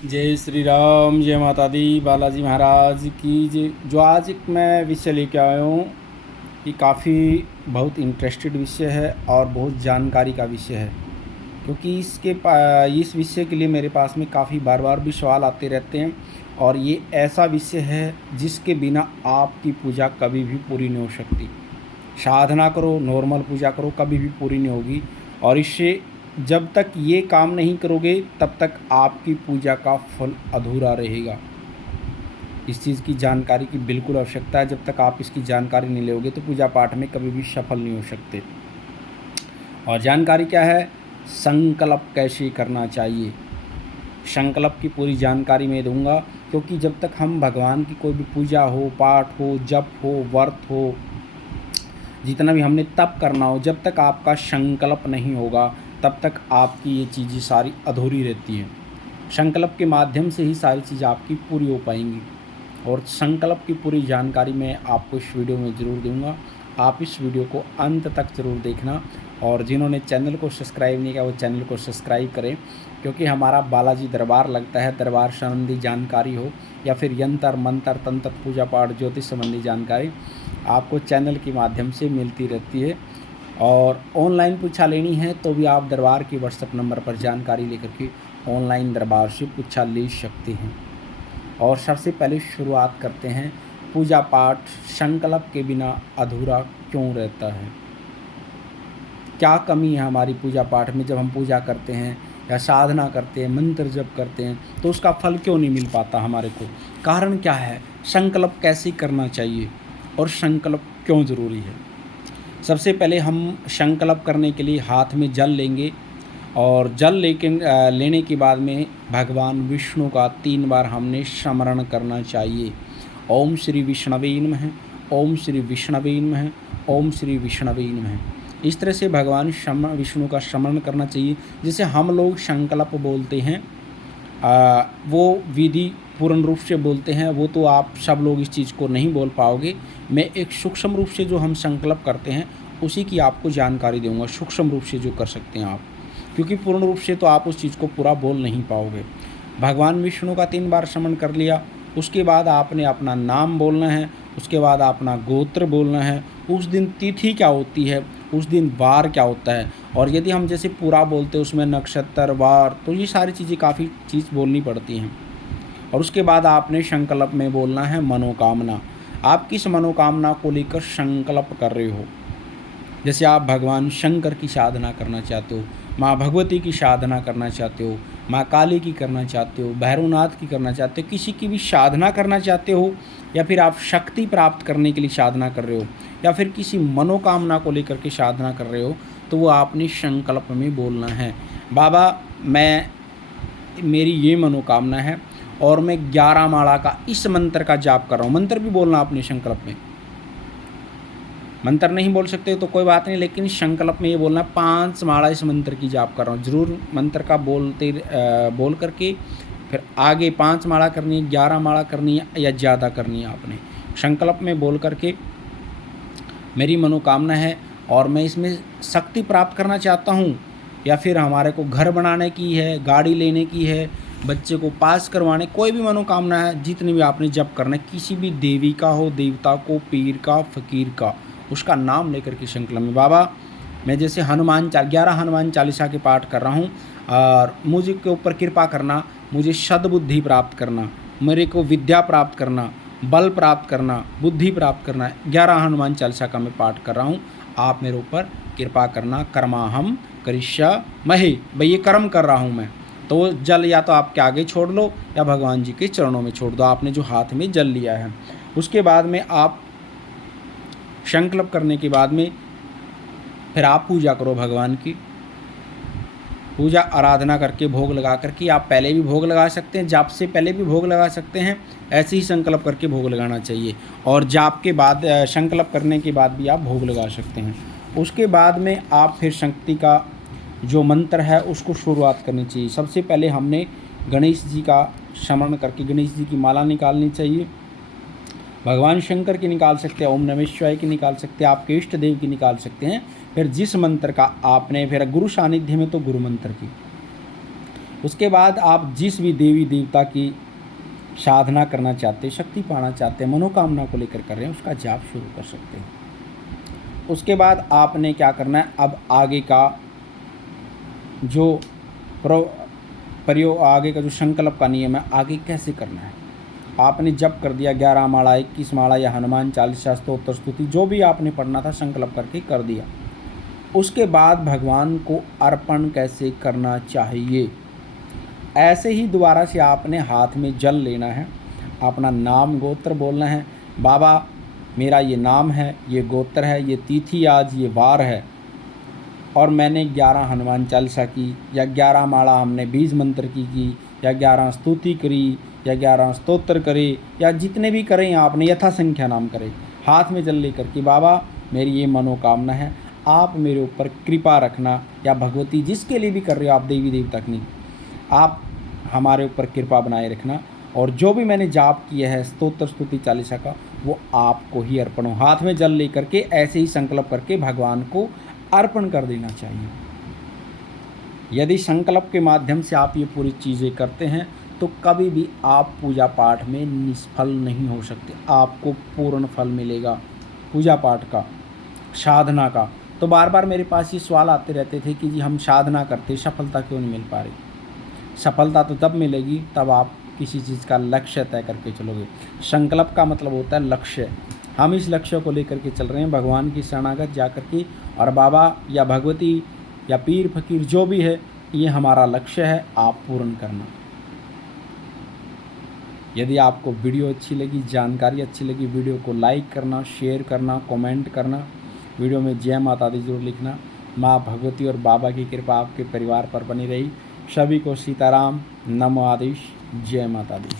जय श्री राम, जय माता दी, बालाजी महाराज की जय। जो आज एक मैं विषय लेके आया हूँ, ये काफ़ी बहुत इंटरेस्टेड विषय है और बहुत जानकारी का विषय है, क्योंकि इस विषय के लिए मेरे पास में काफ़ी बार बार भी सवाल आते रहते हैं। और ये ऐसा विषय है जिसके बिना आपकी पूजा कभी भी पूरी नहीं हो सकती। साधना करो, नॉर्मल पूजा करो, कभी भी पूरी नहीं होगी। और इससे जब तक ये काम नहीं करोगे तब तक आपकी पूजा का फल अधूरा रहेगा। इस चीज़ की जानकारी की बिल्कुल आवश्यकता है। जब तक आप इसकी जानकारी नहीं लोगे तो पूजा पाठ में कभी भी सफल नहीं हो सकते। और जानकारी क्या है, संकल्प कैसे करना चाहिए, संकल्प की पूरी जानकारी मैं दूंगा। क्योंकि जब तक हम भगवान की कोई भी पूजा हो, पाठ हो, जप हो, व्रत हो, जितना भी हमने तप करना हो, जब तक आपका संकल्प नहीं होगा तब तक आपकी ये चीज़ें सारी अधूरी रहती हैं। संकल्प के माध्यम से ही सारी चीज़ आपकी पूरी हो पाएंगी। और संकल्प की पूरी जानकारी मैं आपको इस वीडियो में ज़रूर दूंगा। आप इस वीडियो को अंत तक ज़रूर देखना। और जिन्होंने चैनल को सब्सक्राइब नहीं किया वो चैनल को सब्सक्राइब करें, क्योंकि हमारा बालाजी दरबार लगता है। दरबार संबंधी जानकारी हो या फिर यंत्र मंत्र तंत्र पूजा पाठ ज्योतिष संबंधी जानकारी आपको चैनल के माध्यम से मिलती रहती है। और ऑनलाइन पूछा लेनी है तो भी आप दरबार के व्हाट्सएप नंबर पर जानकारी लेकर के ऑनलाइन दरबार से पूछा ले सकते हैं। और सबसे पहले शुरुआत करते हैं, पूजा पाठ संकल्प के बिना अधूरा क्यों रहता है। क्या कमी है हमारी पूजा पाठ में। जब हम पूजा करते हैं या साधना करते हैं, मंत्र जप करते हैं, तो उसका फल क्यों नहीं मिल पाता हमारे को। कारण क्या है, संकल्प कैसे करना चाहिए और संकल्प क्यों ज़रूरी है। सबसे पहले हम संकल्प करने के लिए हाथ में जल लेंगे। और जल लेने के बाद में भगवान विष्णु का 3 बार हमने स्मरण करना चाहिए। ओम श्री विष्णवे नमः, ओम श्री विष्णवे नमः, ओम श्री विष्णवे नमः। इस तरह से भगवान विष्णु का स्मरण करना चाहिए। जैसे हम लोग संकल्प बोलते हैं, वो विधि पूर्ण रूप से बोलते हैं, वो तो आप सब लोग इस चीज़ को नहीं बोल पाओगे। मैं एक सूक्ष्म रूप से जो हम संकल्प करते हैं उसी की आपको जानकारी दूंगा, सूक्ष्म रूप से जो कर सकते हैं आप, क्योंकि पूर्ण रूप से तो आप उस चीज़ को पूरा बोल नहीं पाओगे। भगवान विष्णु का 3 बार स्मरण कर लिया, उसके बाद आपने अपना नाम बोलना है, उसके बाद अपना गोत्र बोलना है, उस दिन तिथि क्या होती है, उस दिन वार क्या होता है। और यदि हम जैसे पूरा बोलते हैं उसमें नक्षत्र वार, तो ये सारी चीज़ें काफ़ी चीज़ बोलनी पड़ती हैं। और उसके बाद आपने संकल्प में बोलना है मनोकामना। आप किस मनोकामना को लेकर संकल्प कर रहे हो। जैसे आप भगवान शंकर की साधना करना चाहते हो, माँ भगवती की साधना करना चाहते हो, माँ काली की करना चाहते हो, भैरवनाथ की करना चाहते हो, किसी की भी साधना करना चाहते हो, या फिर आप शक्ति प्राप्त करने के लिए साधना कर रहे हो, या फिर किसी मनोकामना को लेकर के साधना कर रहे हो, तो वो आपने संकल्प में बोलना है। बाबा मेरी ये मनोकामना है और मैं 11 माला का इस मंत्र का जाप कर रहा हूँ। मंत्र भी बोलना अपने संकल्प में। मंत्र नहीं बोल सकते तो कोई बात नहीं, लेकिन संकल्प में ये बोलना 5 माला इस मंत्र की जाप कर रहा हूँ। ज़रूर मंत्र का बोल करके फिर आगे 5 माला करनी है, 11 माला करनी है या ज़्यादा करनी है। आपने संकल्प में बोल करके मेरी मनोकामना है और मैं इसमें शक्ति प्राप्त करना चाहता हूँ, या फिर हमारे को घर बनाने की है, गाड़ी लेने की है, बच्चे को पास करवाने, कोई भी मनोकामना है, जितनी भी आपने जप करना है, किसी भी देवी का हो, देवता को, पीर का, फ़कीर का, उसका नाम लेकर के संकल्प में बाबा मैं जैसे 11 हनुमान चालीसा के पाठ कर रहा हूँ, और मुझे के ऊपर कृपा करना, मुझे सद्बुद्धि प्राप्त करना, मेरे को विद्या प्राप्त करना, बल प्राप्त करना, बुद्धि प्राप्त करना। 11 हनुमान चालीसा का मैं पाठ कर रहा हूँ, आप मेरे ऊपर कृपा करना। कर्माहम करिष्यामहे, भाई ये कर्म कर रहा हूँ मैं। तो जल या तो आपके आगे छोड़ लो या भगवान जी के चरणों में छोड़ दो, आपने जो हाथ में जल लिया है। उसके बाद में आप संकल्प करने के बाद में फिर आप पूजा करो भगवान की। पूजा आराधना करके भोग लगा करके, आप पहले भी भोग लगा सकते हैं, जाप से पहले भी भोग लगा सकते हैं, ऐसे ही संकल्प करके भोग लगाना चाहिए। और जाप के बाद, संकल्प करने के बाद भी आप भोग लगा सकते हैं। उसके बाद में आप फिर शक्ति का जो मंत्र है उसको शुरुआत करनी चाहिए। सबसे पहले हमने गणेश जी का स्मरण करके गणेश जी की माला निकालनी चाहिए। भगवान शंकर की निकाल सकते हैं, ओम नमः शिवाय की निकाल सकते हैं, आपके इष्ट देव की निकाल सकते हैं। फिर जिस मंत्र का आपने, फिर गुरु सानिध्य में तो गुरु मंत्र की, उसके बाद आप जिस भी देवी देवता की साधना करना चाहते, शक्ति पाना चाहते हैं, मनोकामना को लेकर कर रहे हैं, उसका जाप शुरू कर सकते हैं। उसके बाद आपने क्या करना है, अब आगे का जो आगे का जो संकल्प का नियम है, आगे कैसे करना है। आपने जप कर दिया 11 माला, 21 माला या हनुमान चालीसा, स्तोत्र, स्तुति, जो भी आपने पढ़ना था संकल्प करके कर दिया। उसके बाद भगवान को अर्पण कैसे करना चाहिए, ऐसे ही दोबारा से आपने हाथ में जल लेना है, अपना नाम गोत्र बोलना है। बाबा मेरा ये नाम है, ये गोत्र है, ये तिथि आज ये वार है, और मैंने 11 हनुमान चालीसा की, या 11 माला हमने बीज मंत्र की, या 11 स्तुति करी, या 11 स्तोत्र करे, या जितने भी करें आपने यथा संख्या नाम करें। हाथ में जल लेकर के बाबा मेरी ये मनोकामना है, आप मेरे ऊपर कृपा रखना, या भगवती जिसके लिए भी कर रहे हो आप, देवी देवता नहीं, आप हमारे ऊपर कृपा बनाए रखना, और जो भी मैंने जाप किया है स्तोत्र स्तुति चालीसा का, वो आपको ही अर्पण हो। हाथ में जल लेकर के ऐसे ही संकल्प करके भगवान को अर्पण कर देना चाहिए। यदि संकल्प के माध्यम से आप ये पूरी चीज़ें करते हैं तो कभी भी आप पूजा पाठ में निष्फल नहीं हो सकते, आपको पूर्ण फल मिलेगा पूजा पाठ का, साधना का। तो बार बार मेरे पास ये सवाल आते रहते थे कि जी हम साधना करते, सफलता क्यों नहीं मिल पा रही। सफलता तो तब मिलेगी तब आप किसी चीज़ का लक्ष्य तय करके चलोगे। संकल्प का मतलब होता है लक्ष्य। हम इस लक्ष्य को लेकर के चल रहे हैं, भगवान की शरणागत जा कर के, और बाबा या भगवती या पीर फकीर जो भी है, ये हमारा लक्ष्य है, आप पूर्ण करना। यदि आपको वीडियो अच्छी लगी, जानकारी अच्छी लगी, वीडियो को लाइक करना, शेयर करना, कमेंट करना, वीडियो में जय माता दी जरूर लिखना। माँ भगवती और बाबा की कृपा आपके परिवार पर बनी रही। सभी को सीताराम, नमो आदेश, जय माता दी।